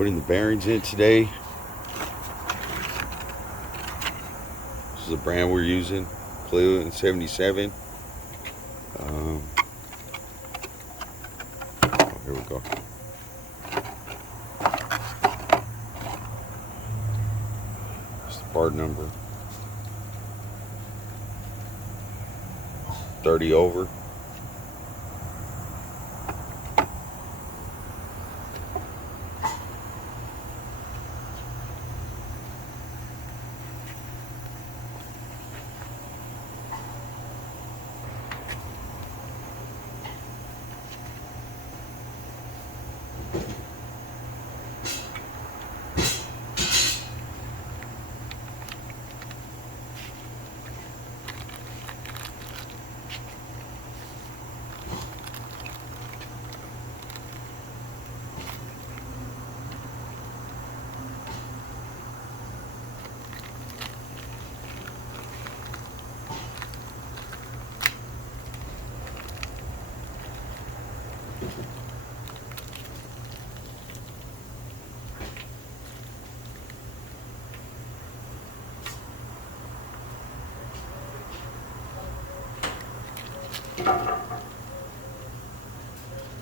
Putting the bearings in today. This is the brand we're using, Cleveland 77. Oh, here we go. It's the part number 30 over.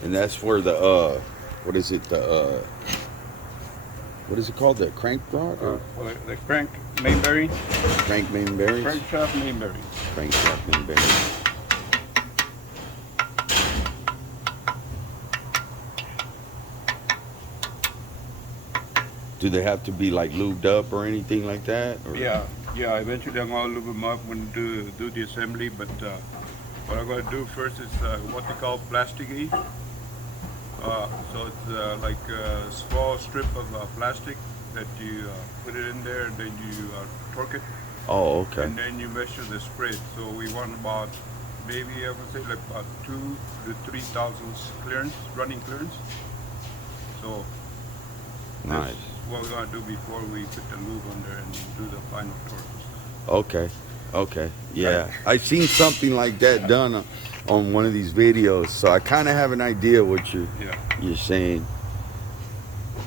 And that's for the what is it, the what is it called, the crank rod or The crank main bearing. crank main bearings? Crankshaft main bearing. Crankshaft main bearings. Do they have to be like lubed up or anything like that? Or? Yeah. Eventually, I'm gonna lube them up when do the assembly. But what I'm gonna do first is what they call plastic E. So it's like a small strip of plastic that you put it in there, and then you torque it. Oh, okay. And then you measure the spread. So we want about, maybe I would say like about 2 to 3 thousandths clearance, running clearance. So nice. What we're gonna do before we put the lube on there and do the final torque. Okay. Yeah, I've seen something like that done on one of these videos, so I kind of have an idea what you're saying.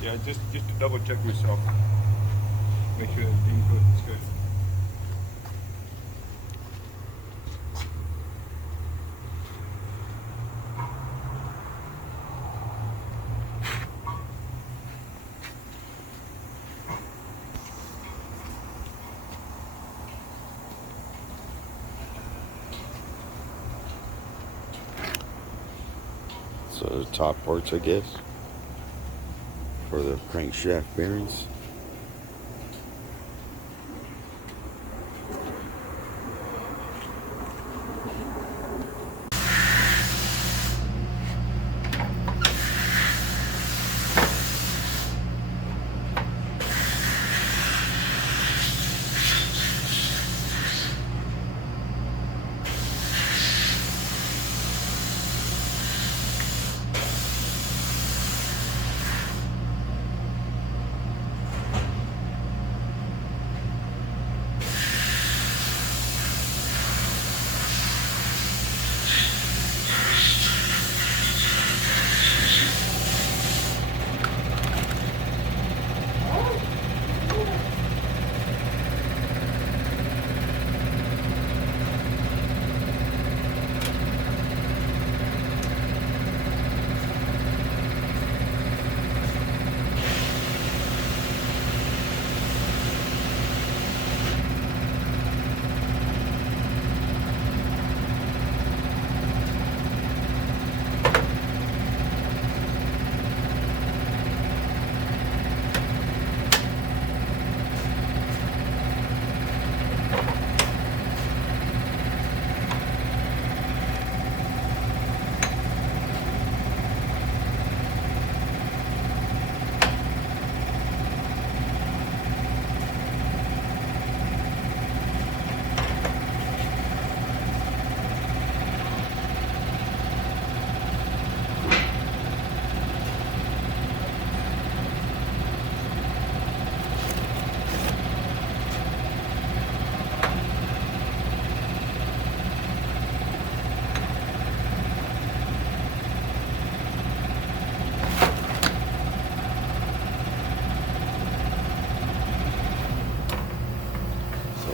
Yeah, just to double check myself, make sure everything's good. It's good. So the top parts, I guess, for the crankshaft bearings.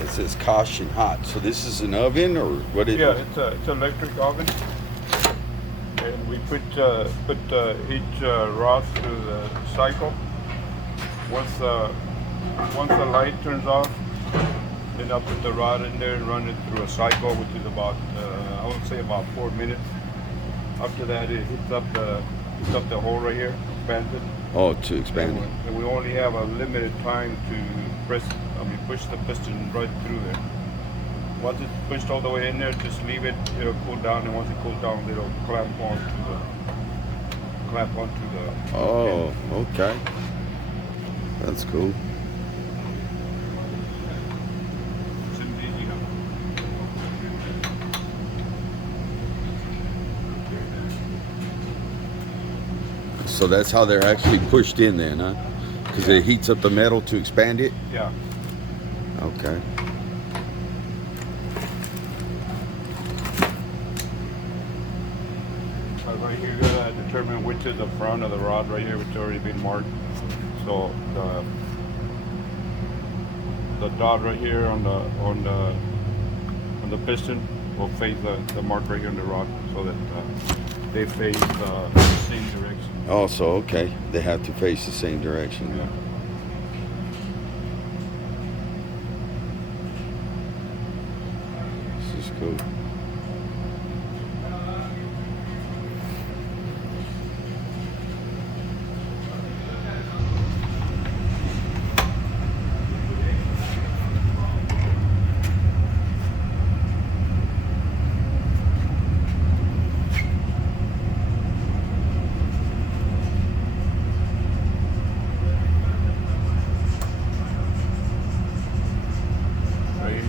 it says caution hot. So this is an oven or what is Yeah, it? it's an electric oven, and we put each rod through the cycle. Once the light turns off, then I'll put the rod in there and run it through a cycle, which is about I would say about 4 minutes. After that, it hits up the hole right here, expands it. Oh, to expand it. And we only have a limited time to push the piston right through there. Once it's pushed all the way in there, just leave it. It'll cool down, and once it cools down, it'll clamp onto the. Oh, okay. That's cool. Shouldn't be easy, huh? So that's how they're actually pushed in then, huh? Because it heats up the metal to expand it? Yeah. Okay. Right here, you gotta determine which is the front of the rod right here, which has already been marked. So the dot right here on the piston will face the mark right here on the rod, so that they face the same direction. Oh, so okay. They have to face the same direction. Yeah. This is cool.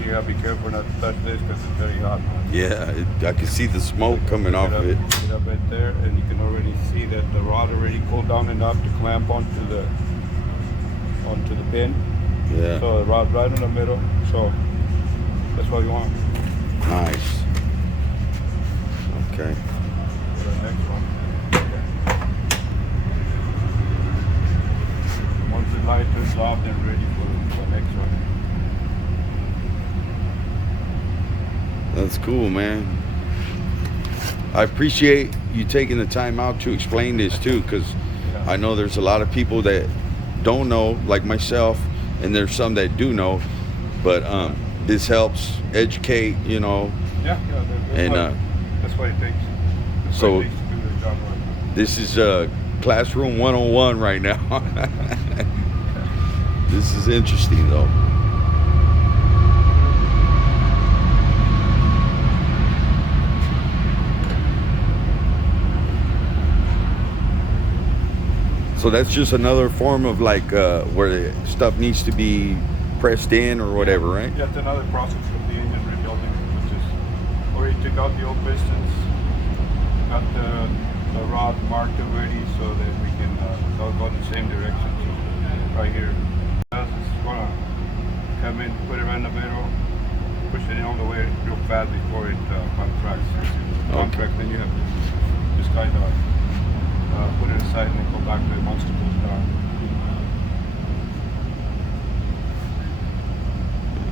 You gotta be careful not to touch this because it's very hot. Yeah, I can see the smoke coming off of it. Get up right there, and you can already see that the rod already cooled down enough to clamp onto the pin. Yeah. So the rod right in the middle. So that's what you want. Nice. Okay. For the next one. Once the light turns off, then ready for the next one. That's cool, man. I appreciate you taking the time out to explain this too, because I know there's a lot of people that don't know, like myself, and there's some that do know, but this helps educate, you know. Yeah, that's what it takes. That's So what it takes to do the job right. this is classroom 101 right now. This is interesting though. So that's just another form of like where the stuff needs to be pressed in or whatever, right? Yeah, it's another process of the engine rebuilding, which is already took out the old pistons, got the rod marked already so that we can all go in the same direction. So right here, it's gonna come in, put it right in the middle, push it in all the way real fast before it contracts. Contracts, then you have to just kind of put it aside and then go back to it once it goes down.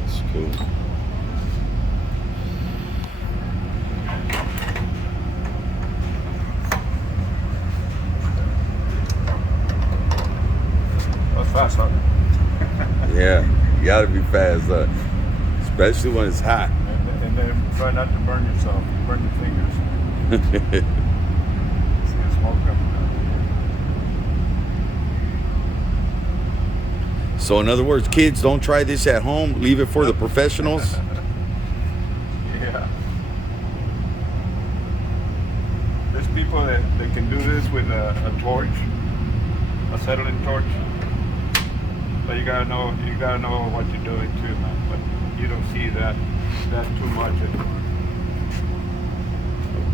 That's cool. That's fast, huh? Yeah, you gotta be fast, especially when it's hot. And then try not to burn yourself, burn your fingers. See the smoke coming out. So in other words, kids, don't try this at home. Leave it for the professionals. Yeah. There's people that can do this with a torch, a acetylene torch. But you gotta know what you're doing too, man. But you don't see that too much anymore.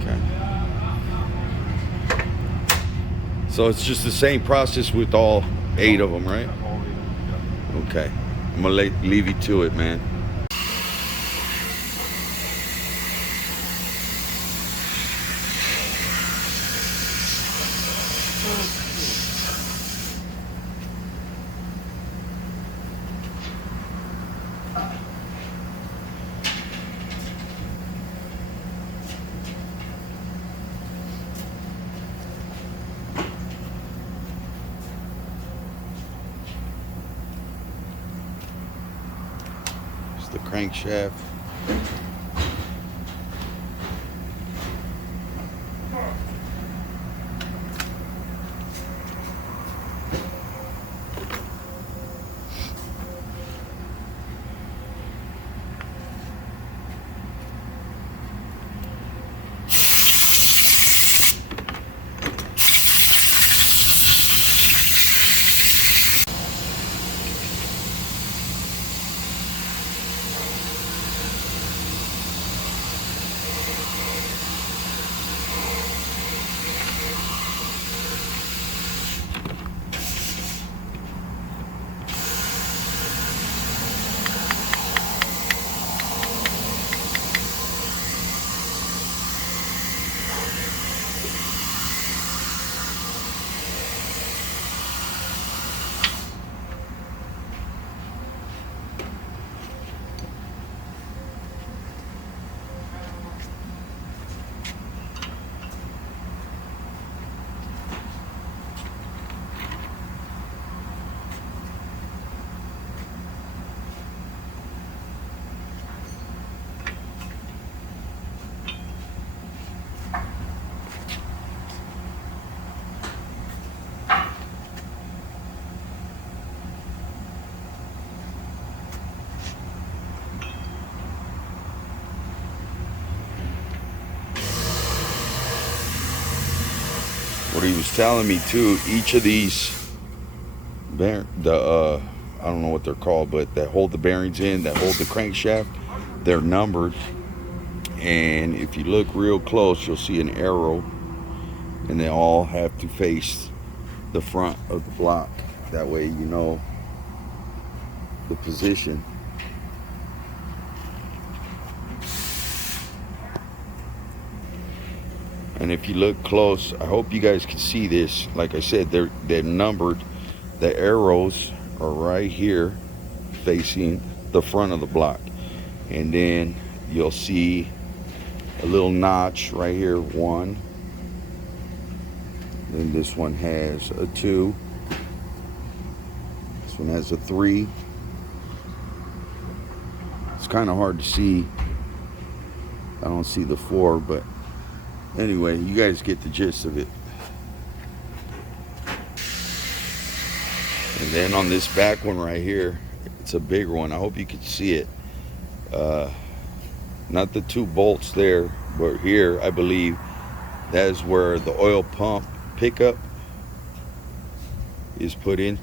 Okay. So it's just the same process with all 8 of them, right? Okay. I'm gonna leave you to it, man. the crankshaft. What he was telling me too, each of these I don't know what they're called, but that hold the bearings in, that hold the crankshaft, they're numbered. And if you look real close, you'll see an arrow, and they all have to face the front of the block. That way you know the position. And if you look close, I hope you guys can see this. Like I said, they're numbered. The arrows are right here facing the front of the block. And then you'll see a little notch right here, 1. Then this one has a 2. This one has a 3. It's kind of hard to see. I don't see the 4, but anyway, you guys get the gist of it. And then on this back one right here, it's a bigger one. I hope you can see it. Not the 2 bolts there, but here I believe that is where the oil pump pickup is put in.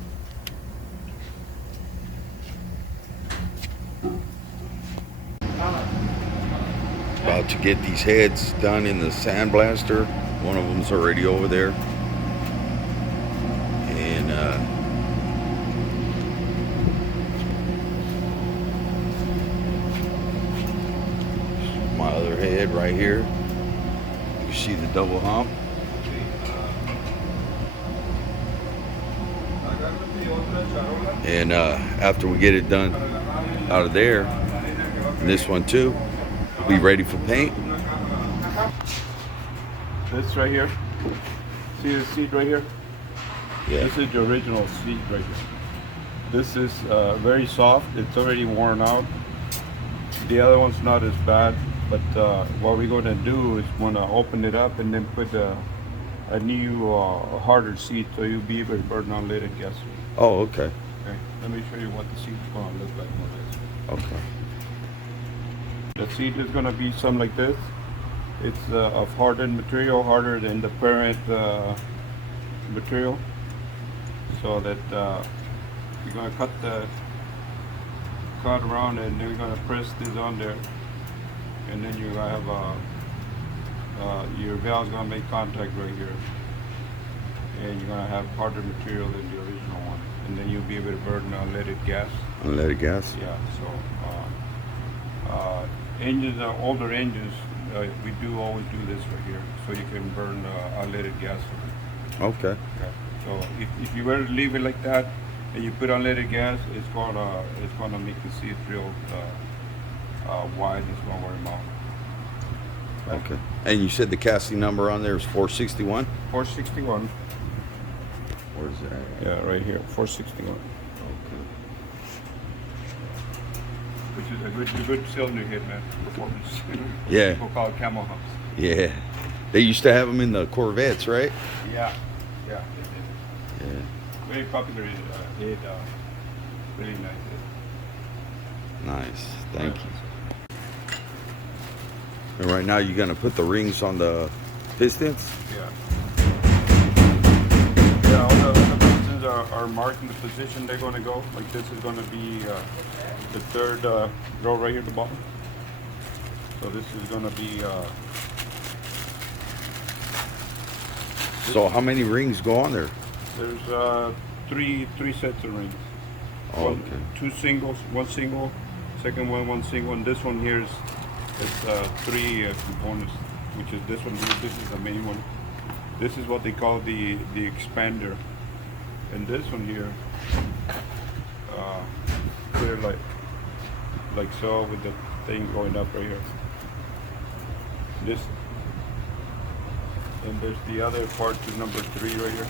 About to get these heads done in the sandblaster. One of them's already over there. And my other head right here. You see the double hump. And after we get it done out of there, and this one too, be ready for paint. This right here. See the seat right here? Yeah. This is the original seat right here. This is very soft. It's already worn out. The other one's not as bad, but what we're going to do is going to open it up and then put a new harder seat so you'll be able to burn unleaded gas. Oh, okay. Okay. Let me show you what the seat's going to look like more or less. Okay. The seat is going to be something like this. It's of hardened material, harder than the parent material. So that you're going to cut around and then we're going to press this on there. And then you're going to have your valve's going to make contact right here. And you're going to have harder material than the original one. And then you'll be able to burn unleaded gas. Unleaded gas? Yeah, so engines, older engines, we do always do this right here, so you can burn unleaded gas. Okay. Yeah. So if you were to leave it like that, and you put unleaded gas, it's gonna make the seat real wide. It's gonna wear them out. Okay. And you said the casting number on there is 461? 461. Where's that? Yeah, right here, 461. Okay. which is a good cylinder head, man. Performance. Yeah. People call it camel humps. Yeah. They used to have them in the Corvettes, right? Yeah. Yeah. Very popular head. Really nice head. Nice. Thank you. And right now you're gonna put the rings on the pistons? Yeah. Yeah, all the pistons are marked in the position they're going to go. Like this is going to be the third row right here at the bottom. So this is going to be. So how many rings go on there? There's three sets of rings. Oh, okay. Two singles, one single, second one single, and this one here is three components, which is this one here. This is the main one. This is what they call the expander, and this one here, clear like so with the thing going up right here. This, and there's the other part to number 3 right here.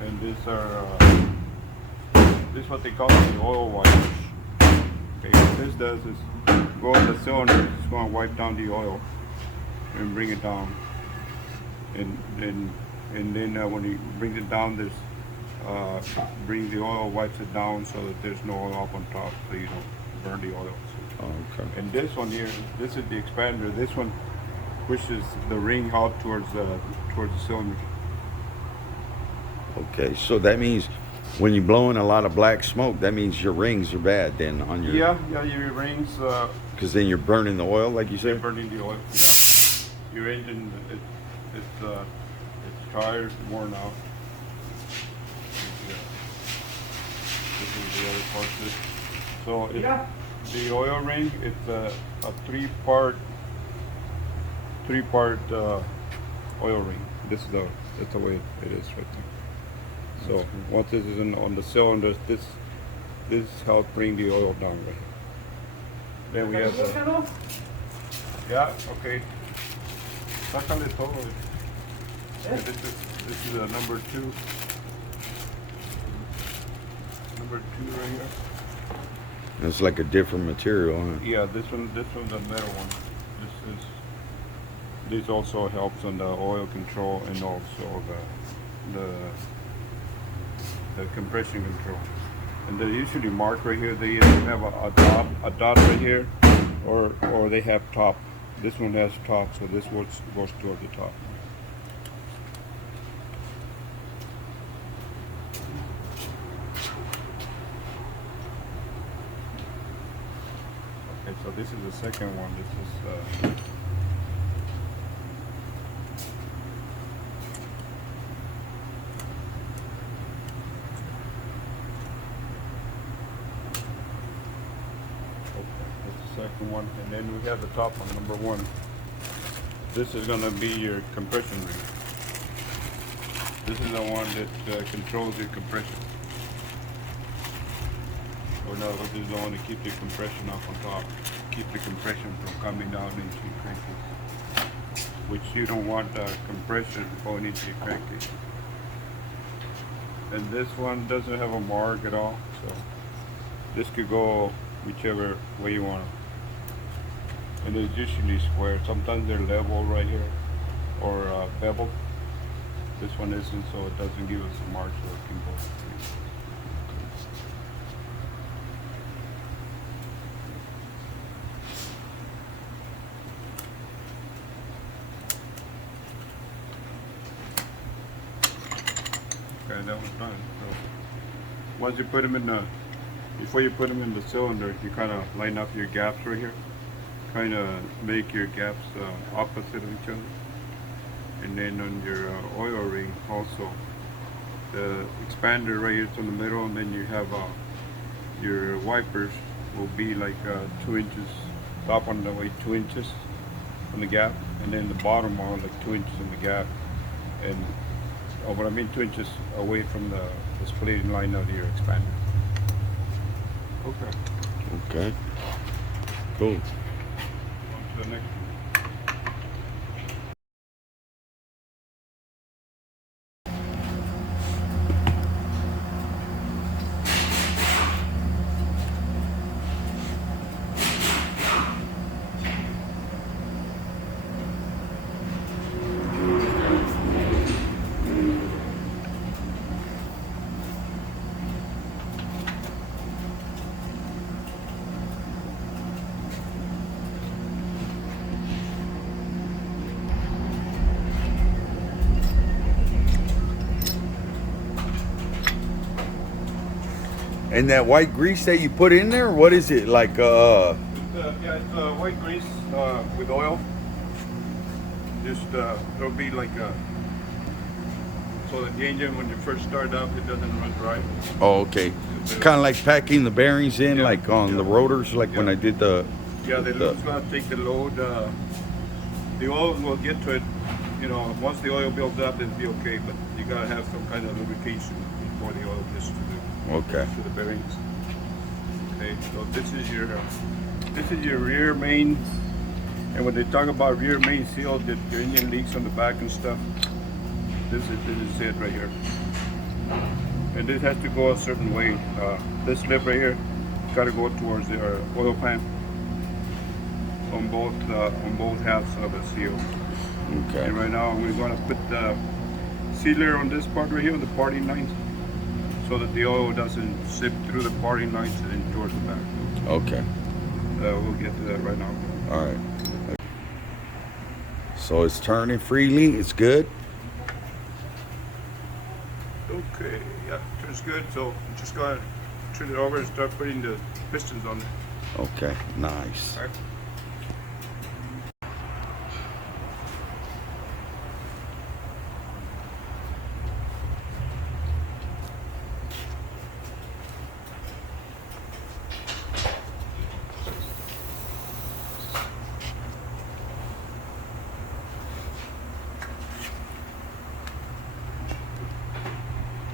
And these are this is what they call the oil wipers. Okay, what this does is go in the cylinder. It's going to wipe down the oil and bring it down. And then when he brings it down, there's brings the oil, wipes it down so that there's no oil up on top, so you don't burn the oil. Oh, okay. And this one here, this is the expander. This one pushes the ring out towards the cylinder. Okay, so that means when you're blowing a lot of black smoke, that means your rings are bad then on your... Yeah, your rings... Because then you're burning the oil, like you You're said? burning the oil, yeah. Your engine, it's tired, worn out. Yeah. This is the other part of it. So the oil ring, it's a three-part oil ring. That's the way it is right there. So once this is on the cylinders, this helps bring the oil down right here. Then we have the... Yeah, okay. Sácale todo. Okay, this is a number 2. Number 2 right here. It's like a different material, huh? Yeah, this one's the metal one. This also helps on the oil control and also the compression control. And they usually mark right here. They either have a dot right here, or they have top. This one has top, so this goes toward the top. Okay, so this is the second one. This is second one, and then we have the top one, number 1. This is going to be your compression ring. This is the one that controls your compression. Or in other words, this is the one that keeps your compression up on top, keep the compression from coming down into your crankcase, which you don't want compression going into your crankcase. And this one doesn't have a mark at all, so this could go whichever way you want it. And it's usually square. Sometimes they're level right here, or beveled. This one isn't, so it doesn't give us a mark, so it can go. Okay, that was done. So once you put them in before you put them in the cylinder, you kind of line up your gaps right here. Kind of make your gaps opposite of each other. And then on your oil ring also, the expander right here is in the middle, and then you have your wipers will be like 2 inches, top one the way 2 inches on the gap, and then the bottom one like 2 inches in the gap. And what I mean 2 inches away from the splitting line of your expander. Okay. Okay. Cool. On to the next one. And that white grease that you put in there, what is it like? Yeah, it's white grease with oil. Just there'll be like a, so that the engine when you first start up it doesn't run dry. Oh, okay. Kind of like packing the bearings in, Yeah, like on the rotors, like when I did the. Yeah, the lubricant's gonna take the load. The oil will get to it. You know, once the oil builds up, it'll be okay. But you gotta have some kind of lubrication before the oil gets to the bearings. Okay, so this is your rear main. And when they talk about rear main seal, that your engine leaks on the back and stuff, this is it right here. And this has to go a certain way. This lip right here, got to go towards the oil pan on both halves of the seal. Okay. And right now we're going to put the sealer on this part right here, the parting lines, so that the oil doesn't sip through the parting lines and towards the back. Okay. We'll get to that right now. All right. So it's turning freely. It's good. Okay, yeah, turns good. So just go ahead, turn it over and start putting the pistons on it. Okay, nice. All right.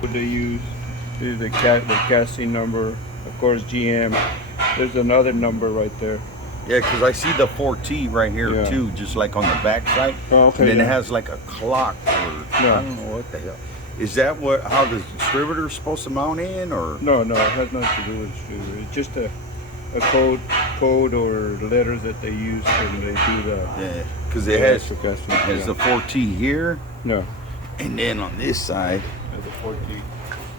What they use is the casting number, of course GM. There's another number right there. Yeah, because I see the 4T right here Yeah. too, just like on the back side. Oh, okay, And then it yeah. has like a clock. Or, Yeah. I don't know what the hell. Is that how the distributor is supposed to mount in, or? No, it has nothing to do with distributor. It's just a code or letters that they use when they do the. Yeah, because it has the the 4T here, no. and then on this side, The 4T.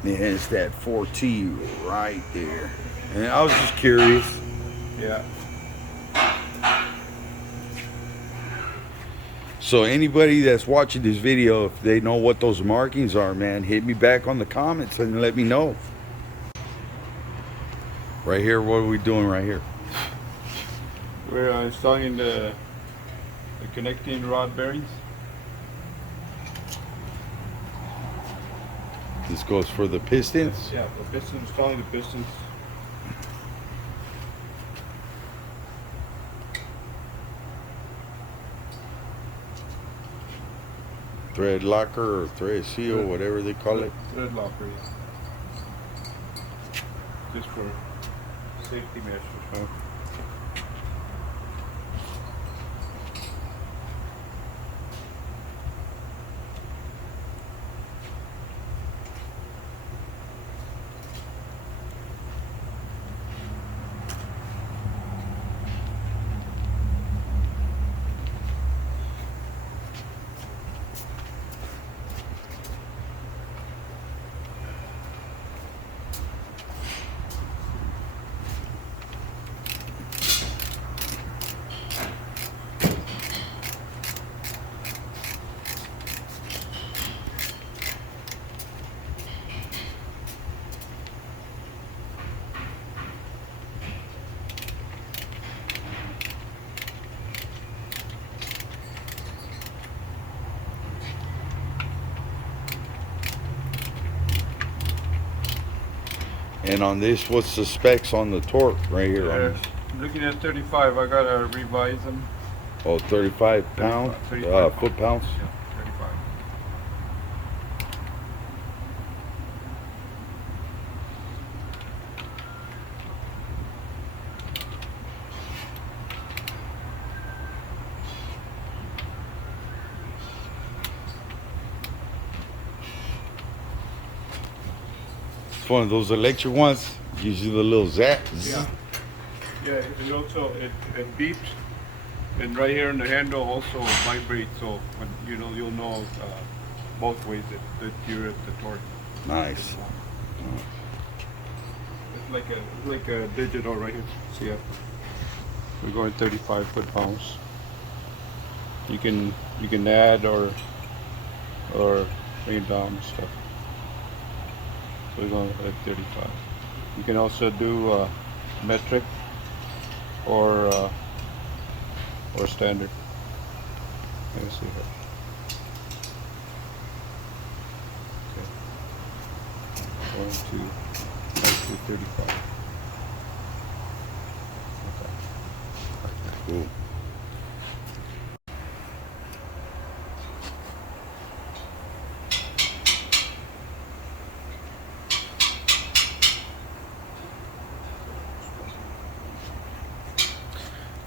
it has that 4T right there. And I was just curious. Yeah. So anybody that's watching this video, if they know what those markings are, man, hit me back on the comments and let me know. Right here, what are we doing right here? We're installing the connecting rod bearings. This goes for the pistons. Yeah, the pistons, installing the pistons. Thread locker or thread seal, whatever they call it. Thread locker, yeah. Just for safety measures. Huh? And on this, what's the specs on the torque right here? On this? Looking at 35, I gotta revise them. Oh, 35 pounds, 35. foot pounds. Yeah, 35. It's one of those electric ones. Gives you the little zap. Yeah. Yeah, it also it beeps, and right here in the handle also vibrates. So when you'll know both ways that you're at the torque. Nice. It's like a digital right here. See ya. We're going 35 foot-pounds. You can add or bring it down and stuff. So we're going at 35. You can also do metric or standard. Let me see here. Okay. 1, 2, 35. Okay. Cool.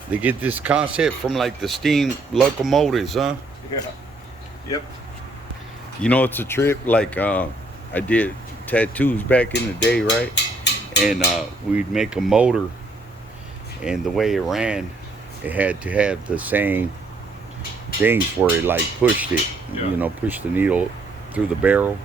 They get this concept from like the steam locomotives, huh? Yeah. Yep. You know, it's a trip. Like I did tattoos back in the day, right? And we'd make a motor, and the way it ran, it had to have the same things where it like pushed it, Yeah. you know, pushed the needle through the barrel.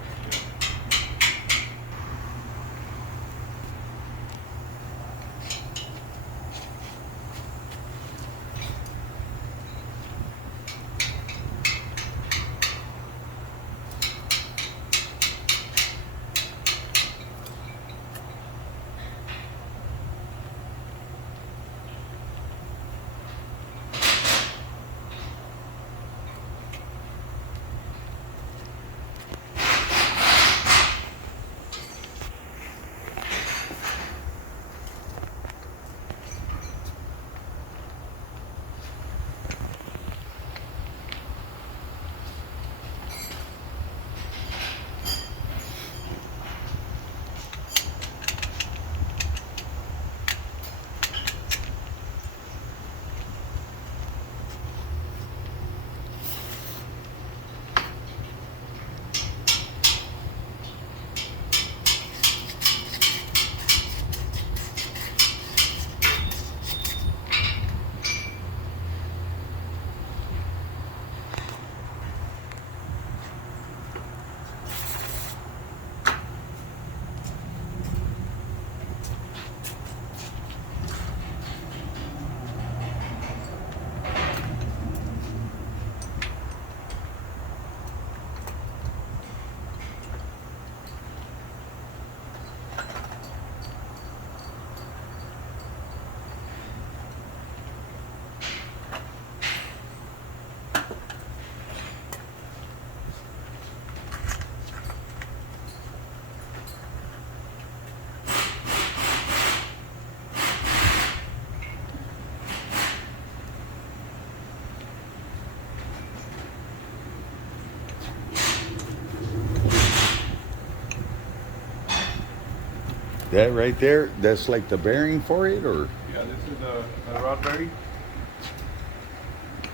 That right there, that's like the bearing for it, or? Yeah, this is a rod bearing.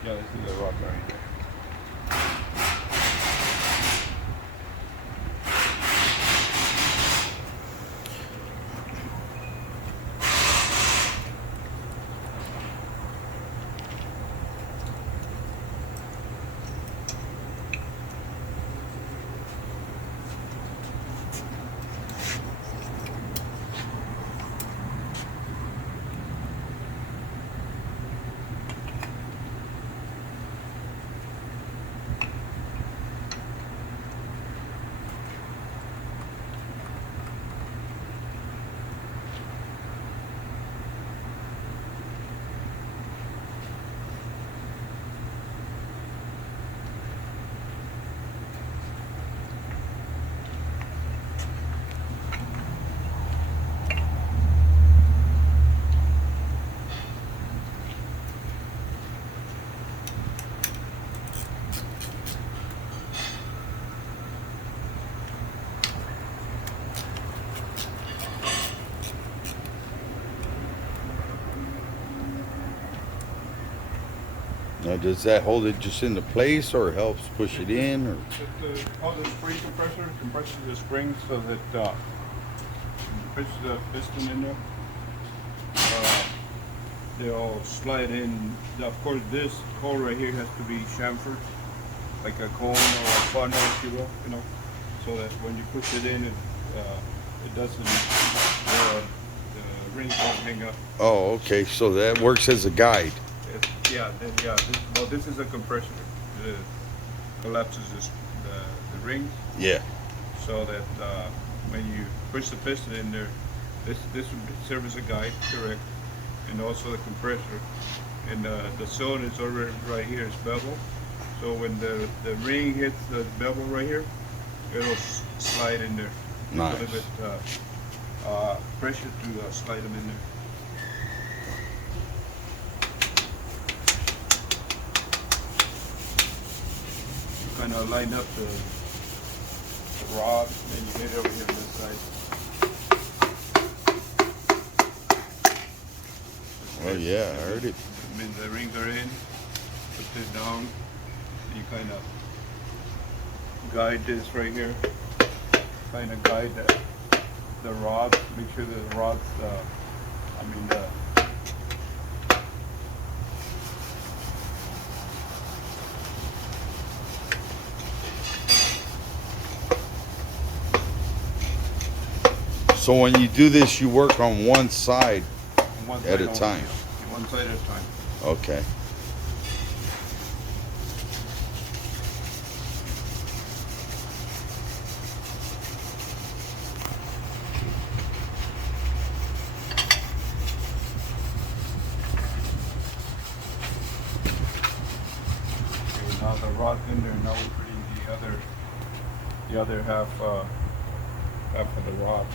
Yeah, this is a rod bearing. Now, does that hold it just into place, or helps push it in, or? It's called a spring compressor. Compresses the spring so that pushes the piston in there. They'll slide in. Of course, this hole right here has to be chamfered, like a cone or a funnel, if you will, you know, so that when you push it in, it doesn't, the rings don't hang up. Oh, okay. So that works as a guide. Yeah, this is a compressor. It collapses the rings Yeah. so that when you push the piston in there, This would serve as a guide, correct, and also the compressor. And the zone is already right here. It's bevel. So when the ring hits the bevel right here, it'll slide in there. Nice. A little bit pressure to slide them in there. You kind of line up the rod, and you hit it over here on this side. Oh yeah, I heard it. I mean, the rings are in. Put this down. You kind of guide this right here. Kind of guide the rod. Make sure the rod's, So when you do this, you work on one side one at side a only. time. One side at a time. Okay. Okay, now the rod's in there. Now we're putting the other half of the rod.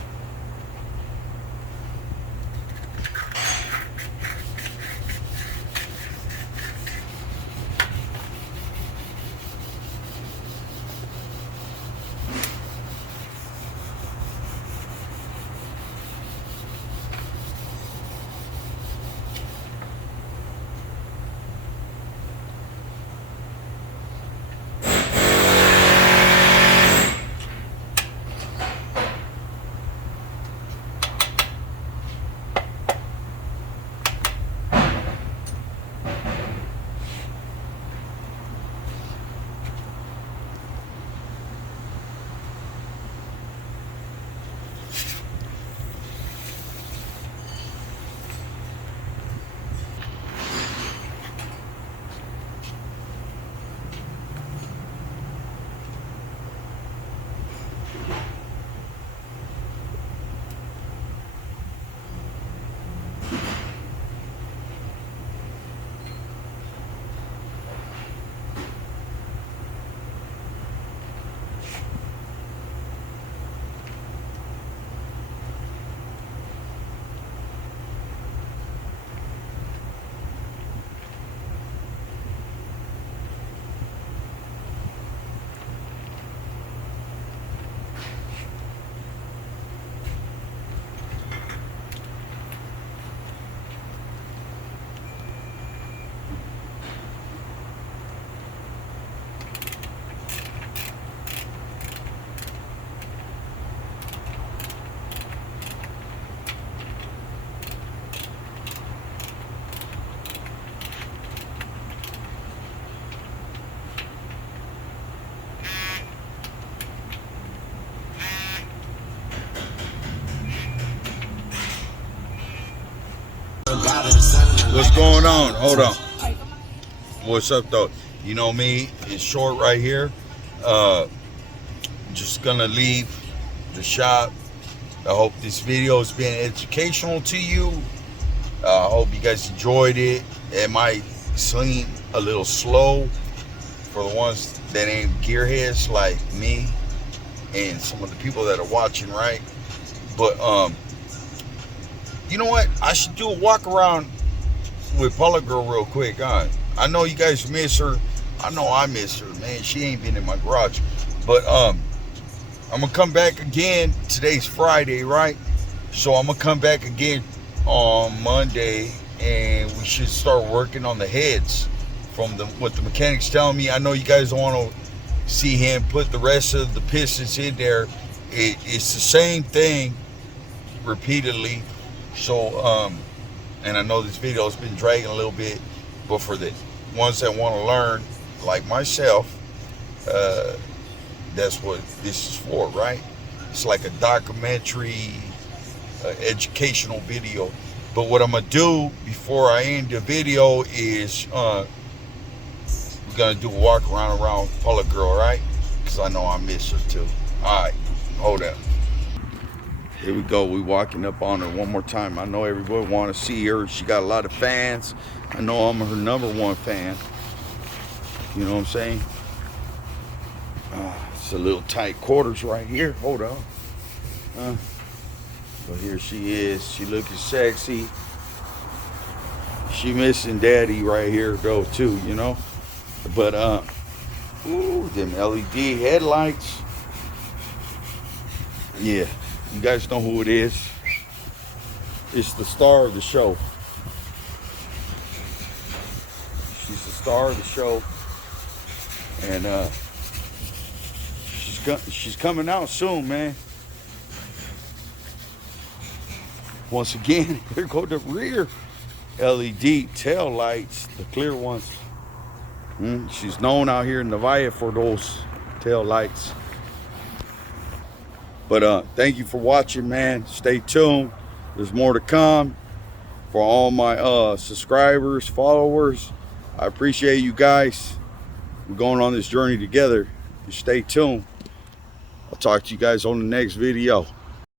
What's going on? Hold on. What's up though? You know me, it's short right here. Just gonna leave the shop. I hope this video has been educational to you. I hope you guys enjoyed it. It might seem a little slow for the ones that ain't gearheads like me and some of the people that are watching, right? But you know what? I should do a walk around with Paula Girl real quick. I know you guys miss her. I know I miss her, man. She ain't been in my garage. But I'm gonna come back again. Today's Friday, right? So I'm gonna come back again on Monday, and we should start working on the heads from what the mechanic's telling me. I know you guys want to see him put the rest of the pistons in there. It's the same thing repeatedly. So and I know this video has been dragging a little bit, but for the ones that want to learn, like myself, that's what this is for, right? It's like a documentary, educational video. But what I'm gonna do before I end the video is we're gonna do a walk around Paula Girl, right? Because I know I miss her too. All right, hold up. Here we go. We walking up on her one more time. I know everybody want to see her. She got a lot of fans. I know I'm her #1 fan. You know what I'm saying? It's a little tight quarters right here. Hold on. But here she is. She looking sexy. She missing daddy right here though too, you know. But ooh, them LED headlights. Yeah, you guys know who it is. It's the star of the show. She's the star of the show, and she's coming out soon, man. Once again, here go the rear LED tail lights, the clear ones. She's known out here in Nevada for those tail lights. But thank you for watching, man. Stay tuned. There's more to come. For all my subscribers, followers, I appreciate you guys. We're going on this journey together. You stay tuned. I'll talk to you guys on the next video.